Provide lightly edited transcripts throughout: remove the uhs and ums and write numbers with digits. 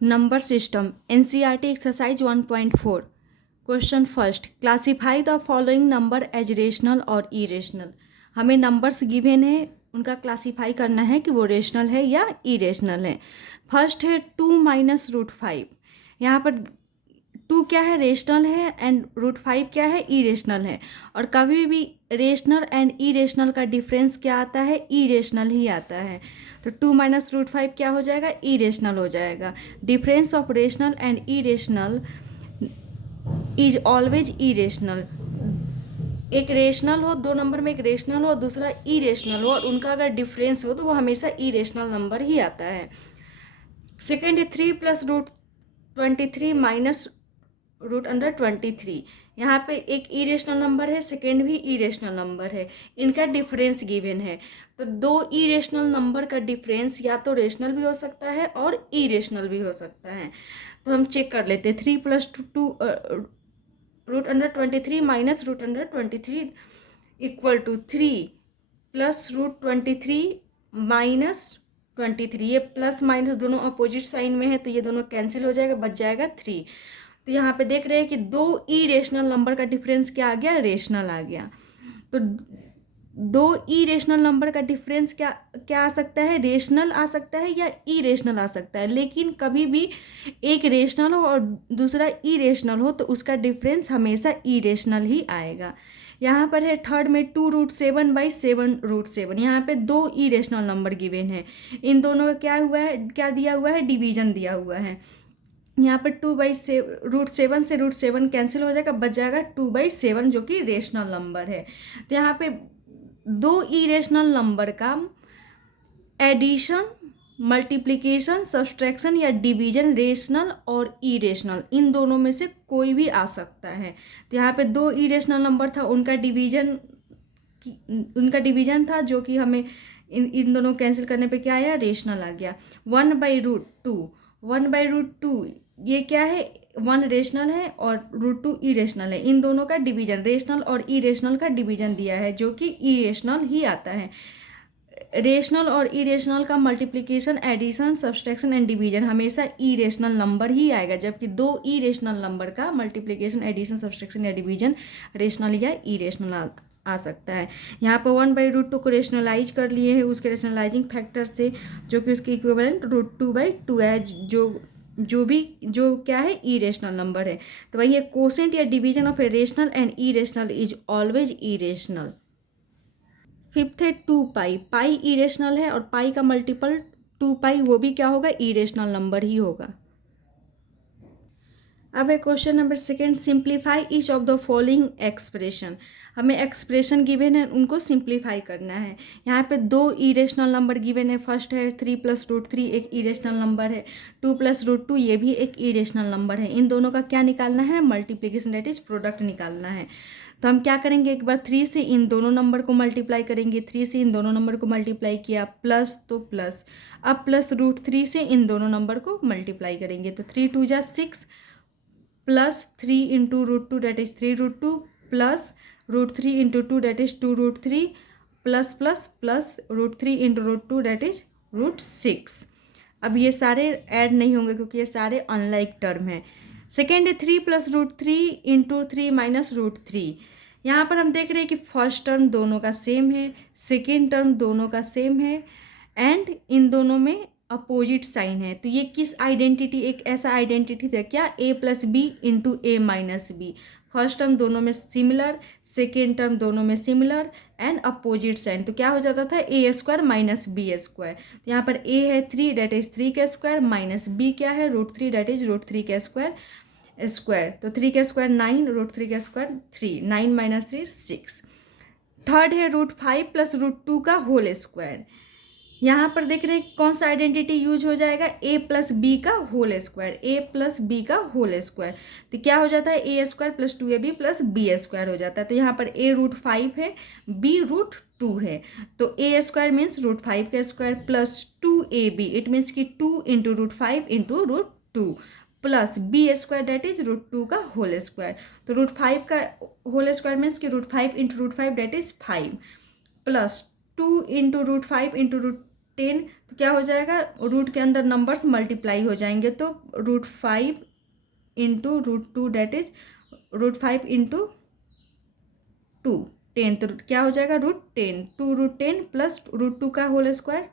Number system NCERT exercise 1.4 question first classify the following number as rational और irrational. हमें numbers given है, उनका classify करना है कि वो रेशनल है या इरेशनल है। फर्स्ट है 2 - √5। यहाँ पर 2 क्या है, रेशनल है, एंड √5 क्या है, इरेशनल है। और कभी भी रेशनल एंड इरेशनल का डिफरेंस क्या आता है, इरेशनल ही आता है। तो 2 - √5 क्या हो जाएगा, इरेशनल हो जाएगा। Difference of rational and irrational is always irrational. एक रेशनल हो, दो नंबर में एक रेशनल हो, दूसरा इरेशनल हो, और उनका अगर डिफरेंस हो तो वो हमेशा इरेशनल नंबर ही आता है। सेकेंड है 3 + √23 माइनस √23। यहाँ पे एक इरेशनल नंबर है, सेकेंड भी इरेशनल नंबर है, इनका डिफरेंस गिवन है। तो दो इरेशनल नंबर का डिफरेंस या तो रेशनल भी हो सकता है और इरेशनल भी हो सकता है। तो हम चेक कर लेते हैं। 3 + 2 √23 माइनस √23 इक्वल टू 3 + √23 माइनस 23। ये प्लस माइनस दोनों अपोजिट साइन में है, तो ये दोनों कैंसिल हो जाएगा, बच जाएगा 3। तो यहाँ पे देख रहे हैं कि दो इरेशनल नंबर का डिफरेंस क्या आ गया, रेशनल आ गया। तो दो इरेशनल नंबर का डिफरेंस क्या क्या आ सकता है, रेशनल आ सकता है या इरेशनल आ सकता है। लेकिन कभी भी एक रेशनल हो और दूसरा इरेशनल हो तो उसका डिफरेंस हमेशा इरेशनल ही आएगा। यहाँ पर है थर्ड में 2√7/7√7। यहाँ पे दो इरेशनल नंबर गिवन है, इन दोनों का क्या हुआ है, क्या दिया हुआ है, डिवीजन दिया हुआ है। यहाँ पर √7 से √7 कैंसिल हो जाएगा, बच जाएगा 2/7 जो कि रेशनल नंबर है। तो यहाँ पे दो इरेशनल नंबर का एडिशन, मल्टीप्लिकेशन, सब्सट्रैक्शन या डिवीजन रेशनल और इरेशनल इन दोनों में से कोई भी आ सकता है। तो यहाँ पे दो इरेशनल नंबर था, उनका डिवीजन था, जो कि हमें इन दोनों कैंसिल करने पे क्या आया, रेशनल आ गया। 1/√2, 1/√2 ये क्या है, 1 रेशनल है और √2 इरेशनल है। इन दोनों का डिवीजन, रेशनल और इरेशनल का डिवीजन दिया है, जो कि इरेशनल ही आता है। रेशनल और इरेशनल का multiplication, addition, subtraction and division हमेशा इरेशनल नंबर ही आएगा, जबकि दो इरेशनल नंबर का मल्टीप्लिकेशन, एडिशन, सब्सट्रैक्शन या डिवीजन रेशनल या इरेशनल आ सकता है। यहाँ पर 1/√2 को रेशनलाइज कर लिए हैं उसके रेशनलाइजिंग फैक्टर से, जो कि उसके इक्विवेलेंट √2/2 है, जो क्या है, इरेशनल नंबर है। तो वही है कोसेंट या division of a rational and irrational is always irrational. Fifth है 2π। पाई इरेशनल है और पाई का मल्टीपल 2π वो भी क्या होगा, इरेशनल नंबर ही होगा। अब है question number second, simplify each of the following expression. हमें एक्सप्रेशन गिवन है, उनको सिंप्लीफाई करना है। यहाँ पे दो इरेशनल नंबर गिवन है। फर्स्ट है 3 + √3 एक इरेशनल नंबर है, 2 + √2 ये भी एक इरेशनल नंबर है। इन दोनों का क्या निकालना है, मल्टीप्लिकेशन, दैट इज प्रोडक्ट निकालना है। तो हम क्या करेंगे, एक बार 3 से इन दोनों नंबर को मल्टीप्लाई करेंगे, 3 से इन दोनों नंबर को मल्टीप्लाई किया, प्लस तो प्लस, अब प्लस √3 से इन दोनों नंबर को मल्टीप्लाई करेंगे, तो 3 × 2 = 6 plus 3 × √2 that is 3√2 plus √3 × 2 that is 2√3 plus plus plus √3 × √2 that is √6। अब ये सारे ऐड नहीं होंगे क्योंकि ये सारे अनलाइक टर्म हैं। सेकेंड है 3 + √3 × 3 - √3। यहाँ पर हम देख रहे हैं कि फर्स्ट टर्म दोनों का सेम है, सेकेंड टर्म दोनों का सेम है, एंड इन दोनों में अपोजिट साइन है। तो ये किस आइडेंटिटी, एक ऐसा आइडेंटिटी था क्या, a + b × a - b। First term दोनों में सिमिलर, सेकेंड टर्म दोनों में सिमिलर एंड अपोजिट साइन, तो क्या हो जाता था, a² - b²। तो यहाँ पर a है 3 दैट इज 3 का स्क्वायर, माइनस b क्या है, √3 दैट इज √3 का स्क्वायर। तो 3 का स्क्वायर 9, √3 का स्क्वायर 3, 9 - 3 6। थर्ड है √5 + √2 का होल स्क्वायर। यहाँ पर देख रहे हैं कौन सा आइडेंटिटी यूज हो जाएगा, a + b का होल स्क्वायर, a + b का होल स्क्वायर। तो क्या हो जाता है, a² + 2ab + b² हो जाता है। तो यहाँ पर a √5 है, b √2 है, तो a² मीन्स √5 का square plus 2ab, it means कि 2 × √5 × √2 प्लस b² दैट इज √2 का होल स्क्वायर। तो √5 का होल स्क्वायर मीन्स कि √5 × √5 दैट इज 5 प्लस 2 × √5 × 10, तो क्या हो जाएगा, रूट के अंदर नंबर्स मल्टीप्लाई हो जाएंगे, तो √5 इंटू √2 डेट इज √5 इंटू 2 10, तो क्या हो जाएगा √10, 2√10 प्लस √2 का होल स्क्वायर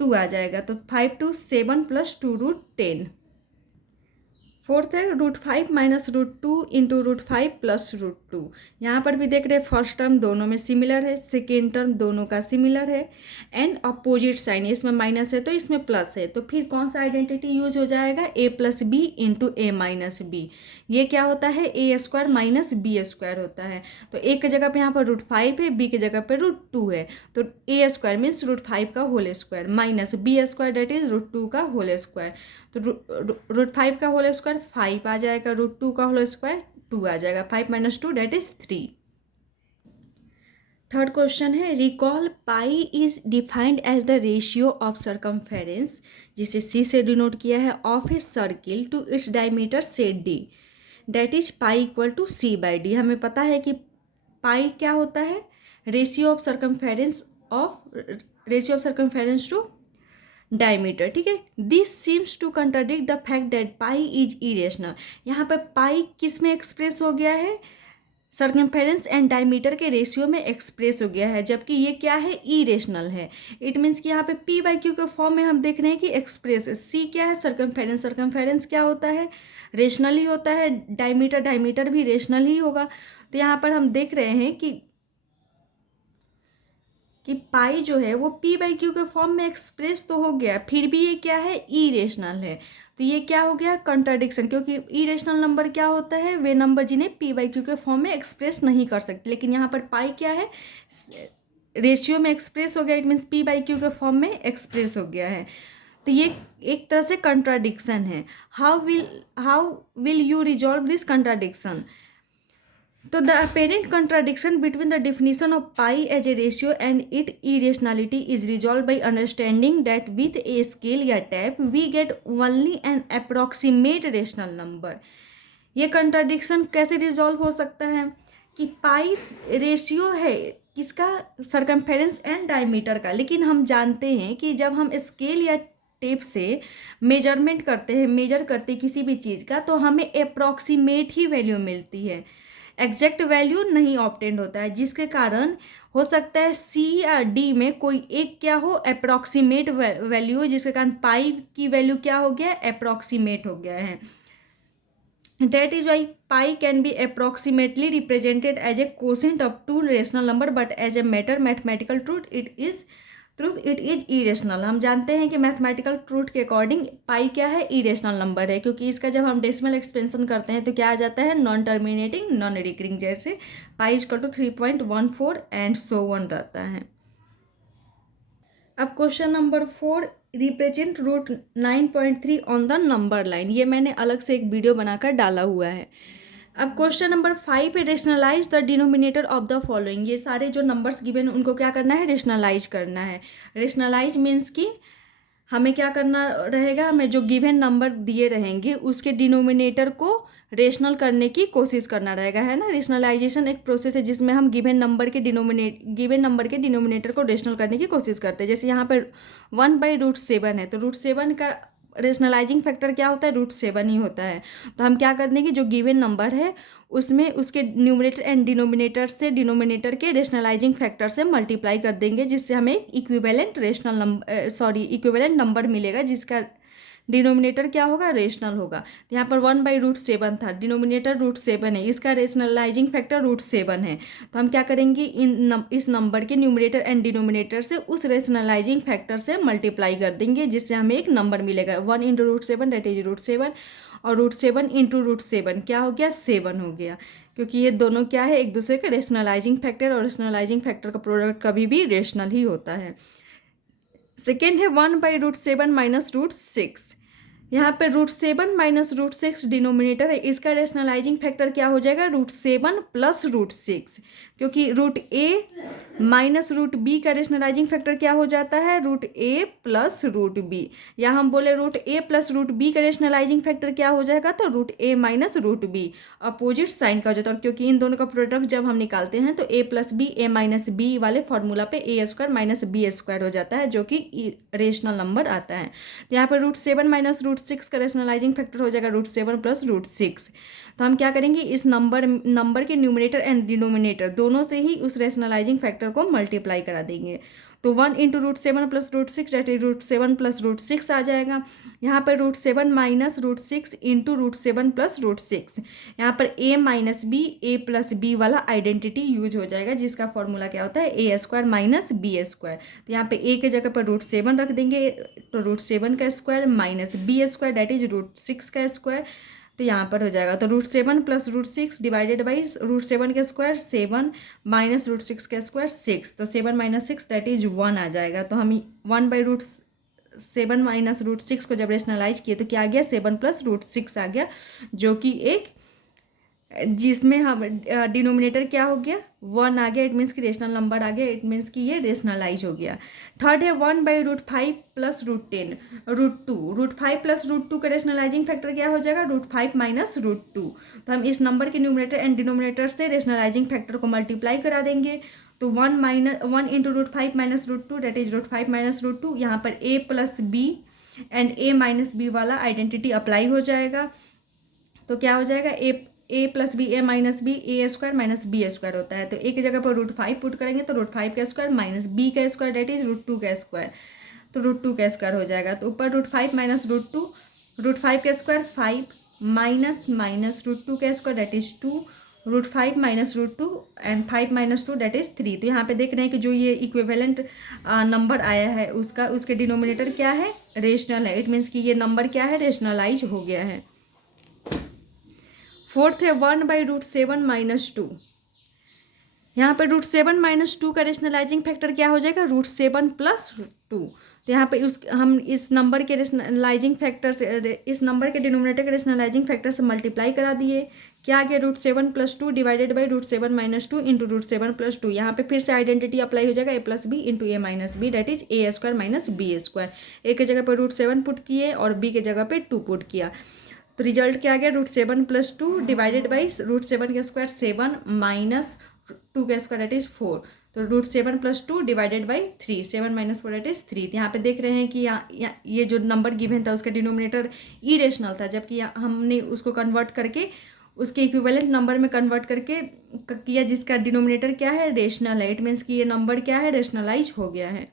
2 आ जाएगा, तो 5 2 7 प्लस 2√10। फोर्थ है √5 माइनस √2 इंटू √5 प्लस √2। यहाँ पर भी देख रहे हैं फर्स्ट टर्म दोनों में सिमिलर है, सेकेंड टर्म दोनों का सिमिलर है, एंड अपोजिट साइन, इसमें माइनस है तो इसमें प्लस है, तो फिर कौन सा आइडेंटिटी यूज हो जाएगा, a plus B into A minus B. ये क्या होता है, A square minus B square होता है। तो ए की जगह पे यहाँ पर √5 है, बी की जगह पे √2 है, तो ए स्क्वायर मीन्स √5 का whole square minus B square that is √2 का होल स्क्वायर, तो √5 का होल स्क्वायर 5 आ जाएगा, √2 का होल स्क्वायर 2 आ जाएगा, 5 minus 2 that is 3। Third question है, recall pi is defined as the ratio of circumference, जिसे सी से डिनोट किया है, of a circle to its diameter से D, that is pi equal to c/d। हमें पता है कि पाई क्या होता है, ratio of circumference to diameter, ठीक है। This seems to contradict the fact that pi is irrational. यहाँ पर पाई किस में एक्सप्रेस हो गया है, सर्कमफेरेंस एंड डायमीटर के रेशियो में एक्सप्रेस हो गया है, जबकि ये क्या है, इरेशनल है। इट मीन्स कि यहाँ पे p/q के फॉर्म में हम देख रहे हैं कि एक्सप्रेस है। c क्या है, सर्कमफेरेंस क्या होता है, रेशनल ही होता है, डायमीटर भी रेशनल ही होगा। तो यहाँ पर हम देख रहे हैं कि पाई जो है वो p/q के फॉर्म में एक्सप्रेस तो हो गया, फिर भी ये क्या है, इरेशनल है। तो ये क्या हो गया, कंट्राडिक्शन, क्योंकि इरेशनल नंबर क्या होता है, वे नंबर जिन्हें p/q के फॉर्म में एक्सप्रेस नहीं कर सकते, लेकिन यहाँ पर पाई क्या है, रेशियो में एक्सप्रेस हो गया, इट मीन्स p/q के फॉर्म में एक्सप्रेस हो गया है। तो ये एक तरह से कंट्राडिक्शन है। How will you resolve this contradiction? तो the apparent contradiction between the definition of pi as a ratio and its irrationality is resolved by understanding that with a scale या tap we get only an approximate rational number। ये contradiction कैसे resolve हो सकता है कि पाई ratio है किसका, circumference and diameter का, लेकिन हम जानते हैं कि जब हम स्केल या टेप से मेजरमेंट करते हैं, मेजर करते हैं किसी भी चीज़ का, तो हमें अप्रॉक्सीमेट ही वैल्यू मिलती है, एग्जैक्ट वैल्यू नहीं ऑब्टेंड होता है, जिसके कारण हो सकता है सी या डी में कोई एक क्या हो, अप्रॉक्सीमेट वैल्यू, जिसके कारण पाई की वैल्यू क्या हो गया, अप्रॉक्सीमेट हो गया है। That is why pi can be approximately represented as a quotient of two rational number, but as a mathematical truth it is irrational। हम जानते हैं कि मैथमेटिकल ट्रूथ के अकॉर्डिंग पाई क्या है, इरेशनल नंबर है, क्योंकि इसका जब हम डेसिमल एक्सपेंशन करते हैं तो क्या आ जाता है, नॉन टर्मिनेटिंग नॉन रिकरिंग, जैसे pi equal to 3.14 and so on रहता है। अब question number 4, represent √9.3 on the number line. ये मैंने अलग से एक वीडियो बनाकर डाला हुआ है। अब क्वेश्चन नंबर 5 पे, rationalise the denominator of the following. ये सारे जो नंबर्स गिवन उनको क्या करना है, रेशनलाइज करना है। रेशनलाइज मीन्स कि हमें क्या करना रहेगा, हमें जो गिवन नंबर दिए रहेंगे उसके डिनोमिनेटर को रेशनल करने की कोशिश करना रहेगा, है ना। रेशनलाइजेशन एक प्रोसेस है जिसमें हम गिवन नंबर के डिनोमिनेटर को रेशनल करने की कोशिश करते हैं। जैसे यहाँ पर 1/√7 है, तो √7 का रेशनलाइजिंग फैक्टर क्या होता है, √7 ही होता है। तो हम क्या कर देंगे, जो गिवन नंबर है उसमें उसके न्यूमरेटर एंड डिनोमिनेटर के रेशनलाइजिंग फैक्टर से मल्टीप्लाई कर देंगे, जिससे हमें इक्विवेलेंट इक्विवेलेंट नंबर मिलेगा, जिसका डिनोमिनेटर क्या होगा, रेशनल होगा। तो यहाँ पर 1/√7 था, डिनोमिनेटर √7 है, इसका रेशनलाइजिंग फैक्टर √7 है। तो हम क्या करेंगे, इस नंबर के न्यूमरेटर एंड डिनोमिनेटर से उस रेशनलाइजिंग फैक्टर से मल्टीप्लाई कर देंगे, जिससे हमें एक नंबर मिलेगा। 1 × √7 डेट इज √7, और √7 × √7 क्या हो गया, 7 हो गया, क्योंकि ये दोनों क्या है, एक दूसरे का रेशनलाइजिंग फैक्टर, और रेशनलाइजिंग फैक्टर का प्रोडक्ट कभी भी रेशनल ही होता है। सेकेंड है 1/√7 माइनस √6। यहाँ पे √7 माइनस √6 डिनोमिनेटर है, इसका रेशनलाइजिंग फैक्टर क्या हो जाएगा, √7 प्लस √6। क्योंकि root a minus root b का रेशनलाइजिंग फैक्टर क्या हो जाता है, root a plus root b, या हम बोले root a plus root b का रेशनलाइजिंग फैक्टर क्या हो जाएगा, तो root a minus root b, opposite sign का हो जाता है। क्योंकि इन दोनों का प्रोडक्ट जब हम निकालते हैं तो ए plus B A minus B वाले फॉर्मूला पे ए स्क्वायर माइनस बी स्क्वायर हो जाता है, जो कि रेशनल नंबर आता है। तो यहाँ पर रूट 7 माइनस रूट 6 का रेशनलाइजिंग फैक्टर हो जाएगा रूट 7 प्लस रूट 6। तो हम क्या करेंगे, इस नंबर के न्यूमरेटर एंड डिनोमिनेटर दोनों से ही उस रेशनलाइजिंग फैक्टर को मल्टीप्लाई करा देंगे। तो 1 into root 7 plus root 6 that is root 7 plus root 6 आ जाएगा। यहाँ पर root 7 minus root 6 into root 7 plus root 6, यहाँ पर a minus B A plus B वाला आइडेंटिटी यूज हो जाएगा, जिसका फॉर्मूला क्या होता है, A square minus B square. तो यहाँ पे a के जगह पर रूट 7 रख देंगे, तो रूट 7 का square minus B square that is root 6 का स्क्वायर। तो यहाँ पर हो जाएगा, तो root 7 plus root 6 divided by root 7 का स्क्वायर 7 माइनस रूट 6 का स्क्वायर 6, तो 7 माइनस 6 दैट इज 1 आ जाएगा। तो हम 1 बाई रूट 7 माइनस रूट 6 को जब रेशनलाइज किए तो क्या आ गया, 7 प्लस रूट 6 आ गया, जो कि एक जिसमें हम डिनोमिनेटर क्या हो गया, 1 आ गया, इट मीन्स कि रेशनल नंबर आ गया, इट मीन्स कि ये रेशनलाइज हो गया। थर्ड है 1 by root 5 plus root 10 root 2, root 5 plus root 2 का रेशनलाइजिंग फैक्टर क्या हो जाएगा, रूट 5 माइनस रूट 2। तो हम इस नंबर के न्यूमरेटर एंड डिनोमिनेटर से रेशनलाइजिंग फैक्टर को मल्टीप्लाई करा देंगे। तो 1 into root 5 minus root 2 that is root 5 minus root 2, यहाँ पर a plus B and a minus B वाला आइडेंटिटी अप्लाई हो जाएगा। तो क्या हो जाएगा, ए plus B A minus B A square minus B square होता है। तो ए की जगह पर रूट 5 पुट करेंगे तो रूट 5 का स्क्वायर माइनस बी का स्क्वायर डेट इज रूट 2 का स्क्वायर, तो रूट 2 का स्क्वायर हो जाएगा। तो ऊपर रूट 5 माइनस रूट 2, रूट 5 का स्क्वायर 5 माइनस माइनस रूट 2 का square that is 2, root 5 minus root 2 and 5 minus 2 that is 3। तो यहाँ पे देख रहे हैं कि जो ये इक्विवेलेंट नंबर आया है उसके डिनोमिनेटर क्या है, रेशनल है, इट मीन्स कि ये नंबर क्या है, रेशनलाइज हो गया है। फोर्थ है 1 बाई रूट 7 माइनस 2, यहाँ पर रूट 7 माइनस 2 का रेशनलाइजिंग फैक्टर क्या हो जाएगा, रूट 7 प्लस 2। तो यहाँ पे हम इस नंबर के रेशनलाइजिंग फैक्टर से, इस नंबर के डिनोमिनेटर के रेशनलाइजिंग फैक्टर से मल्टीप्लाई करा दिए, क्या आ गया, root 7 plus 2 divided by root 7 minus 2 into root 7 plus 2। यहाँ पे फिर से आइडेंटिटी अप्लाई हो जाएगा, ए plus B into A minus b that is a square minus B square. A के जगह पर रूट 7 पुट किए और बी के जगह पर 2 पुट किया, तो रिजल्ट क्या आ गया, root 7 plus 2 divided by root 7 का स्क्वायर 7 माइनस 2 का स्क्वायर डेट इज 4, तो root 7 plus 2 divided by 3, 7 minus 4 that is 3। तो यहाँ पे देख रहे हैं कि ये जो नंबर गिवन था उसका डिनोमिनेटर इरेशनल था, जबकि हमने उसको कन्वर्ट करके उसके इक्विवेलेंट नंबर में कन्वर्ट करके किया, जिसका डिनोमिनेटर क्या है, रेशनल है, इट मीन्स कि ये नंबर क्या है, रेशनलाइज हो गया है।